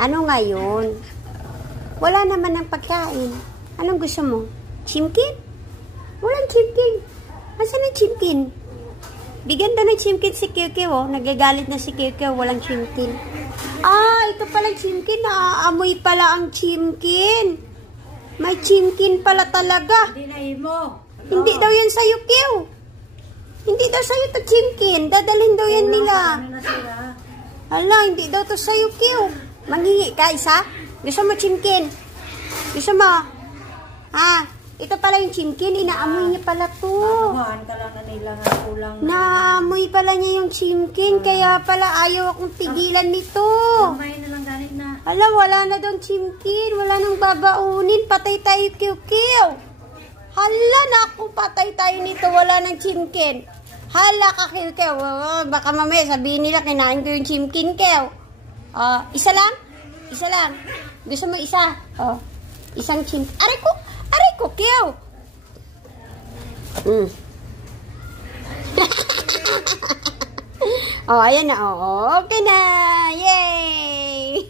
Ano ngayon? Wala naman ng pagkain. Anong gusto mo? Chimkin? Walang chimkin. Asan ang chimkin? Bigyan daw ng chimkin si Kikiw, oh. Nagagalit na si Kikiw, walang chimkin. Ah, ito palang chimkin. Naaamoy pala ang chimkin. May chimkin pala talaga. Hindi mo. Hindi daw yan sa'yo, Kiw. Hindi daw sa'yo to chimkin. Dadalhin daw yan nila. Hala, hindi daw to sa'yo, Kiw. Manghingi ka, isa? Gusto mo chimkin? Gusto mo? Ha? Ito pala yung chimkin. Inaamoy niya pala to. Maamuhan ka lang na nila nga kulang. Naamoy pala niya yung chimkin. Kaya pala ayaw akong tigilan nito. Kamay na lang ganit na. Hala, wala na daw chimkin. Wala nang babaunin. Patay tayo, Kiw-Kiw. Hala, naku, patay tayo nito. Wala nang chimkin. Hala ka, Kiw-Kiw. Baka mamaya sabihin nila, kinain ko yung chimkin, Kiw. Isa lang? Isa lang. Gusto mo isa? Isang chimkin. Aray ko, Kiw. Ayan na. Okay na. Yay!